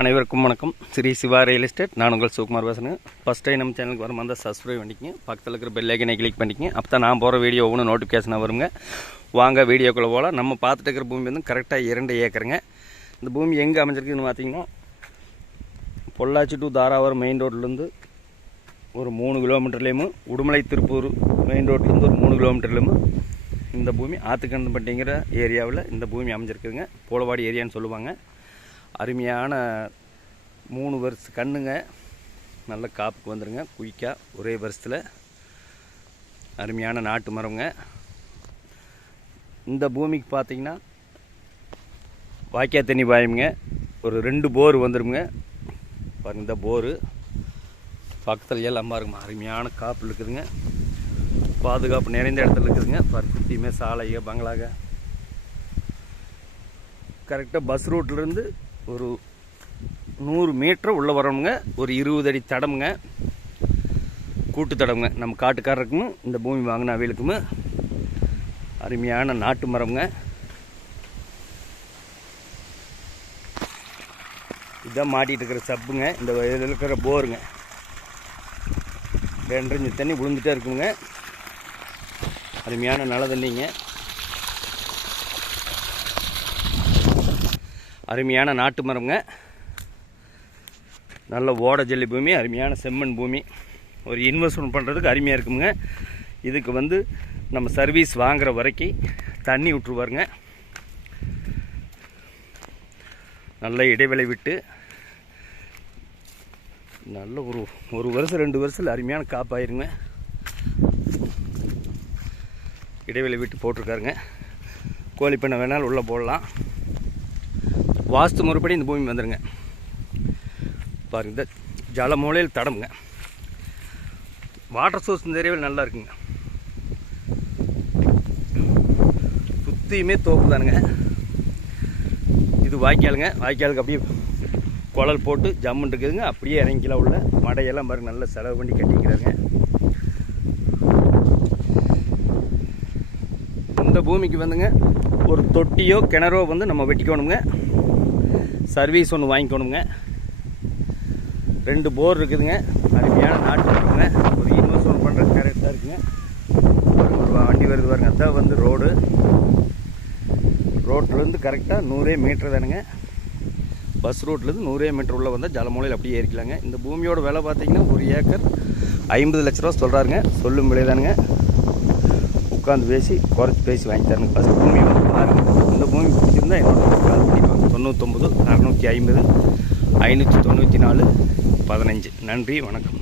அனைவருக்கும் வணக்கம். Sri Siva real estate. நான் உங்கள் சிவகுமார் பேசுகிறேன். ஃபஸ்ட் டைம் நம்ம சேனலுக்கு வரும் வந்தால் சப்ஸ்கிரைப் பண்ணிக்கங்க, பக்கத்தில் இருக்கிற பெல் ஐக்கனை கிளிக் பண்ணிக்கங்க. அப்போ தான் நான் போகிற வீடியோ ஒவ்வொன்று நோட்டிஃபிகேஷனாக வருங்க. வாங்க வீடியோக்குள்ளே போகலாம். நம்ம பார்த்துட்டு இருக்கிற பூமி வந்து கரெக்டாக 2 ஏக்கருங்க. இந்த பூமி எங்கே அமைஞ்சிருக்குன்னு பார்த்தீங்கன்னா, பொள்ளாச்சி டு தாராவரம் மெயின் ரோட்லேருந்து ஒரு 3 கிலோமீட்டர்லேயும், உடுமலை திருப்பூர் மெயின் ரோட்லேருந்து ஒரு 3 கிலோமீட்டர்லேயும் இந்த பூமி ஆத்துக்கண்டம்பட்டிங்கிற ஏரியாவில் இந்த பூமி அமைஞ்சிருக்குதுங்க. போலவாடி ஏரியான்னு சொல்லுவாங்க. அருமையான 3 வருஷ கண்ணுங்க, நல்ல காப்புக்கு வந்துடுங்க. குயிக்காக ஒரே வருஷத்தில் அருமையான நாட்டு மரங்க. இந்த பூமிக்கு பார்த்திங்கன்னா வாய்க்கால் தண்ணி பாயுங்க. ஒரு 2 போர் வந்துடுங்க. பாருங்க, இந்த போரு பக்கத்தில் எல்லாம் பாருங்க, அருமையான காப்பு இருக்குதுங்க. பாதுகாப்பு நிறைந்த இடத்துல இருக்குதுங்க. பாருங்க, சுற்றியுமே சாலைங்க, பங்களாக. கரெக்டாக பஸ் ரூட்லேருந்து ஒரு 100 மீட்டர் உள்ளே வரணுங்க. ஒரு 20 அடி தடமுங்க, கூட்டு தடமுங்க. நம்ம காட்டுக்காரருக்கும் இந்த பூமி வாங்கின அவைகளுக்குமே அருமையான நாட்டு மரம்ங்க. இதான் மாட்டிகிட்டு இருக்கிற சப்புங்க. இந்த இதில் இருக்கிற போருங்க 2 இன்ச்சு தண்ணி விழுந்துட்டே இருக்குங்க. அருமையான நல்ல தண்ணிங்க, அருமையான நாட்டு மரம்ங்க. நல்ல ஓட ஜல்லி பூமி, அருமையான செம்மண் பூமி. ஒரு இன்வெஸ்ட்மெண்ட் பண்ணுறதுக்கு அருமையாக இருக்குங்க. இதுக்கு வந்து நம்ம சர்வீஸ் வாங்குகிற வரைக்கும் தண்ணி விட்டுருவாருங்க. நல்ல இடைவெளி விட்டு நல்ல ஒரு வருஷம் 2 வருஷத்தில் அருமையான காப்பாயிருங்க. இடைவெளி விட்டு போட்டிருக்காருங்க. கோழி பண்ணை வேணாலும் உள்ளே போடலாம். வாஸ்து முறைப்படி இந்த பூமி வந்துடுங்க. பாருங்க, இந்த ஜல மூலையில் தடமுங்க. வாட்டர் சோர்ஸ் இந்த ஏரியாவில் நல்லா இருக்குங்க. சுற்றியுமே தோப்பு தானுங்க. இது வாய்க்காலுங்க. வாய்க்காலுக்கு அப்படியே குழல் போட்டு ஜம்முன் இருக்குதுங்க. அப்படியே இறங்கிக்கலாம். உள்ள மடையெல்லாம் பாருங்க, நல்லா செலவு பண்ணி கட்டிக்கிறாங்க. இந்த பூமிக்கு வந்துங்க ஒரு தொட்டியோ கிணறோ வந்து நம்ம வெட்டிக்கணுங்க. சர்வீஸ் ஒன்று வாங்கிக்கணுங்க. 2 போர் இருக்குதுங்க. அருமையான நாட்டு இருக்குங்க. ஒரு இன்வெஸ்ட்மெண்ட் பண்ணுறது கரெக்டாக இருக்குங்க. ஒரு வண்டி வருது பாருங்க, அதான் வந்து ரோட்லேருந்து கரெக்டாக 100 மீட்டர் தானுங்க. பஸ் ரோட்லேருந்து 100 மீட்டர் உள்ளே வந்தால் ஜலமூலையில் அப்படியே ஏறிக்கலாங்க. இந்த பூமியோட விலை பார்த்தீங்கன்னா 1 ஏக்கர் 50 லட்ச ரூபா சொல்கிறாருங்க. சொல்லும் விலை தானுங்க. உட்காந்து பேசி குறைச்சி பேசி வாங்கி தரணுங்க. ஃபஸ்ட் பூமி வந்து பாருங்கள். இந்த பூமி பிடிச்சிருந்தா என்னோட கால் பண்ணிப்பாங்க. 99 650 594 15. நன்றி, வணக்கம்.